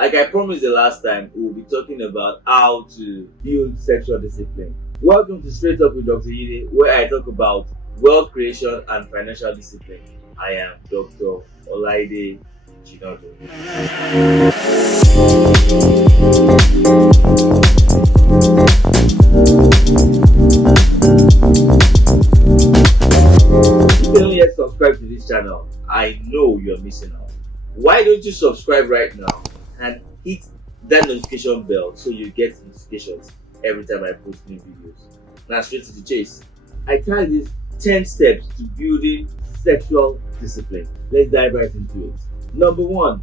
Like I promised the last time, we'll be talking about how to build sexual discipline. Welcome to Straight Talk with Dr.Yide, where I talk about wealth creation and financial discipline. I am Dr.Yide. If you don't yet subscribe to this channel, I know you're missing out. Why don't you subscribe right now and hit that notification bell so you get notifications every time I post new videos. Now straight to the chase. I titled this 10 steps to building sexual discipline. Let's dive right into it. Number 1,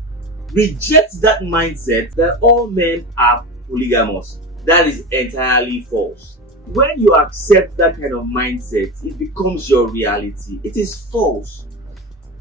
reject that mindset that all men are polygamous. That is entirely false. When you accept that kind of mindset, it becomes your reality. It is false.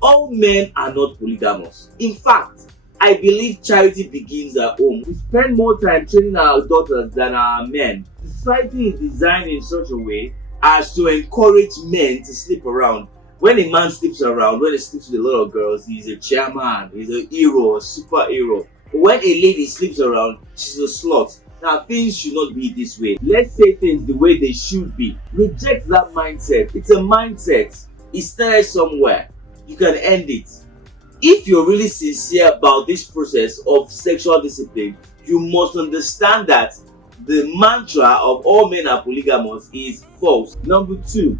All men are not polygamous. In fact, I believe charity begins at home. We spend more time training our daughters than our men. Society is designed in such a way as to encourage men to sleep around. When a man sleeps around, when he sleeps with a lot of girls, he's a chairman, he's a hero, a superhero. But when a lady sleeps around, she's a slut. Now, things should not be this way. Let's say things the way they should be. Reject that mindset. It's a mindset. It started somewhere. You can end it. If you're really sincere about this process of sexual discipline, you must understand that the mantra of all men are polygamous is false. Number 2,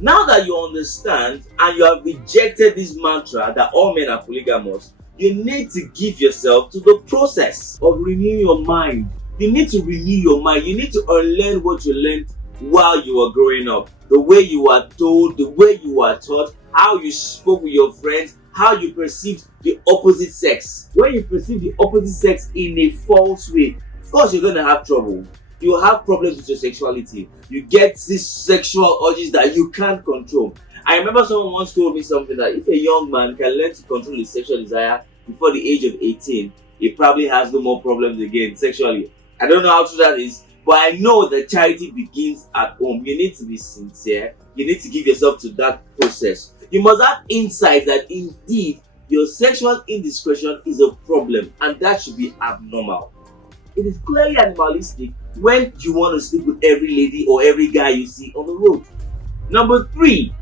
now that you understand and you have rejected this mantra that all men are polygamous, you need to give yourself to the process of renewing your mind. You need to renew your mind. You need to unlearn what you learned while you were growing up. The way you were told, the way you were taught, how you spoke with your friends, how you perceived the opposite sex. When you perceive the opposite sex in a false way, of course you're going to have trouble. You have problems with your sexuality. You get these sexual urges that you can't control. I remember someone once told me something that if a young man can learn to control his sexual desire before the age of 18, he probably has no more problems again sexually. I don't know how true that is, but I know that charity begins at home. You need to be sincere. You need to give yourself to that process. You must have insight that indeed your sexual indiscretion is a problem and that should be abnormal. It is clearly animalistic when you want to sleep with every lady or every guy you see on the road. Number 3,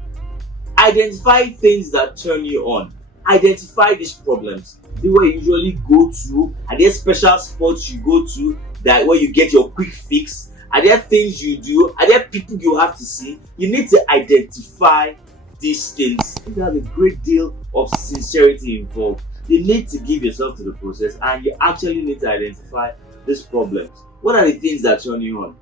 identify things that turn you on. Identify these problems. The way you usually go to, are there special spots you go to that where you get your quick fix? Are there things you do? Are there people you have to see? You need to identify these things. There's a great deal of sincerity involved. You need to give yourself to the process and you actually need to identify these problems. What are the things that turn you on?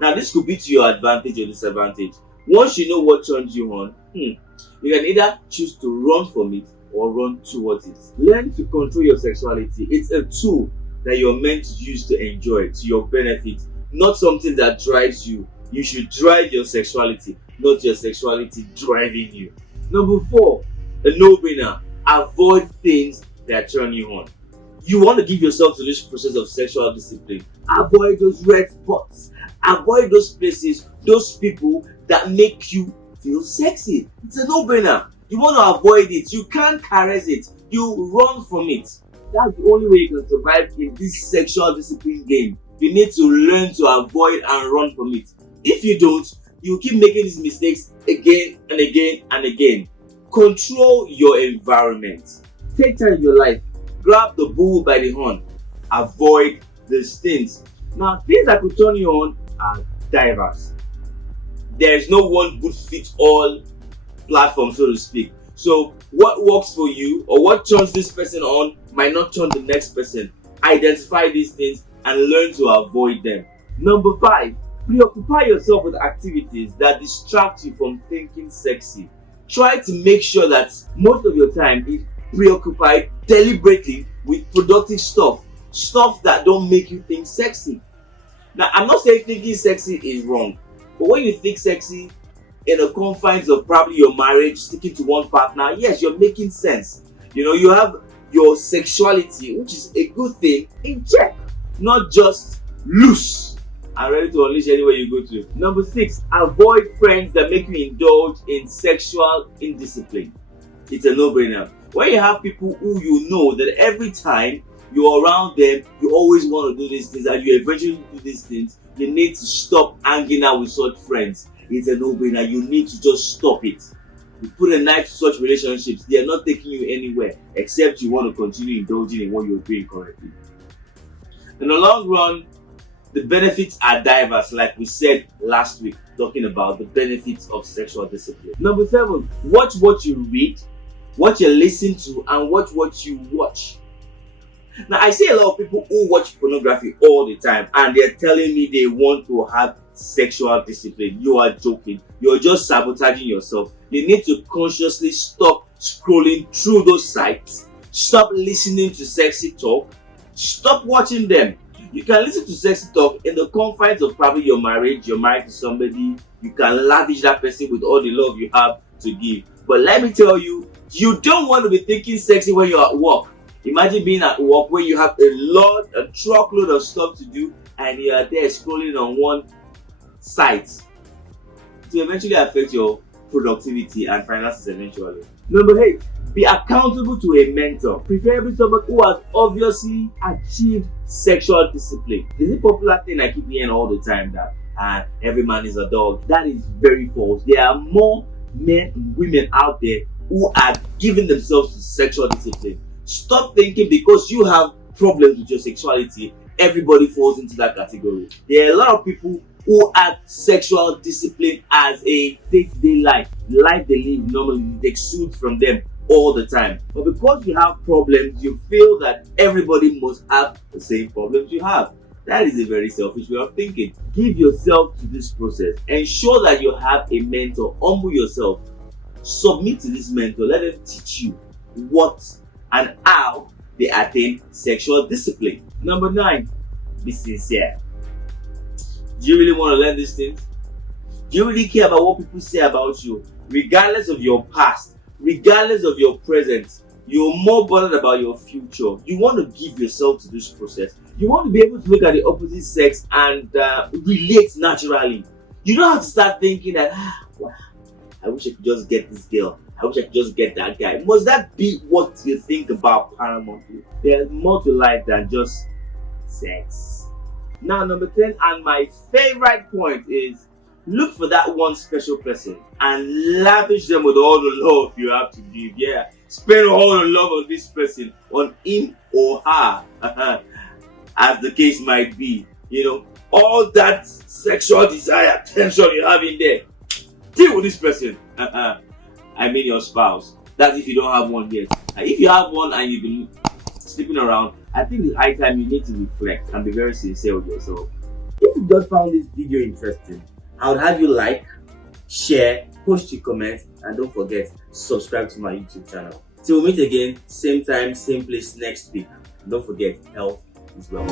Now, this could be to your advantage or disadvantage. Once you know what turns you on, you can either choose to run from it or run towards it. Learn to control your sexuality. It's a tool that you're meant to use to enjoy, to your benefit, not something that drives you. You should drive your sexuality, not your sexuality driving you. Number 4, a no-brainer. Avoid things that turn you on. You want to give yourself to this process of sexual discipline. Avoid those red spots. Avoid those places, those people that make you feel sexy. It's a no-brainer. You want to avoid it. You can't caress it. You run from it. That's the only way you can survive in this sexual discipline game. You need to learn to avoid and run from it. If you don't, you keep making these mistakes again and again and again. Control your environment. Take time in your life. Grab the bull by the horn. Avoid these things. Now, things that could turn you on are diverse. There is no one good fit all platform, so to speak. So what works for you or what turns this person on might not turn the next person. Identify these things and learn to avoid them. Number 5, preoccupy yourself with activities that distract you from thinking sexy. Try to make sure that most of your time is preoccupied deliberately with productive stuff that don't make you think sexy. Now, I'm not saying thinking sexy is wrong, but when you think sexy in the confines of probably your marriage, sticking to one partner, yes, you're making sense. You have your sexuality, which is a good thing, in check, not just loose and ready to unleash anywhere you go to. Number 6, avoid friends that make you indulge in sexual indiscipline. It's a no-brainer. When you have people who you know that every time you're around them, you always want to do these things, and you eventually do these things, you need to stop hanging out with such friends. It's a no-brainer. You need to just stop it. You put a knife to such relationships, they are not taking you anywhere except you want to continue indulging in what you're doing currently. In the long run, the benefits are diverse, like we said last week, talking about the benefits of sexual discipline. Number 7, watch what you read, what you listen to, and watch what you watch. Now, I see a lot of people who watch pornography all the time, and they're telling me they want to have sexual discipline. You are joking. You're just sabotaging yourself. You need to consciously stop scrolling through those sites. Stop listening to sexy talk. Stop watching them. You can listen to sexy talk in the confines of probably your marriage. You're married to somebody. You can lavish that person with all the love you have to give. But let me tell you, you don't want to be thinking sexy when you're at work. Imagine being at work where you have a truckload of stuff to do, and you are there scrolling on one site. To eventually affect your productivity and finances eventually. Number 8, be accountable to a mentor, preferably someone who has obviously achieved sexual discipline. This is a popular thing I keep hearing all the time, that every man is a dog. That is very false. There are more men and women out there who are giving themselves to sexual discipline. Stop thinking because you have problems with your sexuality, everybody falls into that category. There are a lot of people who have sexual discipline as a day-to-day life they live normally. It exudes from them all the time. But because you have problems, you feel that everybody must have the same problems you have. That is a very selfish way of thinking. Give yourself to this process. Ensure that you have a mentor. Humble yourself. Submit to this mentor. Let them teach you what and how they attain sexual discipline. Number 9, be sincere. Do you really want to learn these things? Do you really care about what people say about you? Regardless of your past, regardless of your present, you're more bothered about your future. You want to give yourself to this process. You want to be able to look at the opposite sex and relate naturally. You don't have to start thinking that, wow, I wish I could just get this girl. I wish I could just get that guy. Must that be what you think about paramountly? There's more to life than just sex. Now, number 10, and my favorite point is, look for that one special person and lavish them with all the love you have to give. Yeah, spend all the love on this person, on him or her, as the case might be. You know, all that sexual desire, tension you have in there, deal with this person. I mean your spouse. That's if you don't have one yet. And if you have one and you've been sleeping around, I think it's high time you need to reflect and be very sincere with yourself. If you just found this video interesting, I would have you like, share, post your comments, and don't forget, subscribe to my YouTube channel. Till we meet again, same time, same place next week. Don't forget, health is wealth.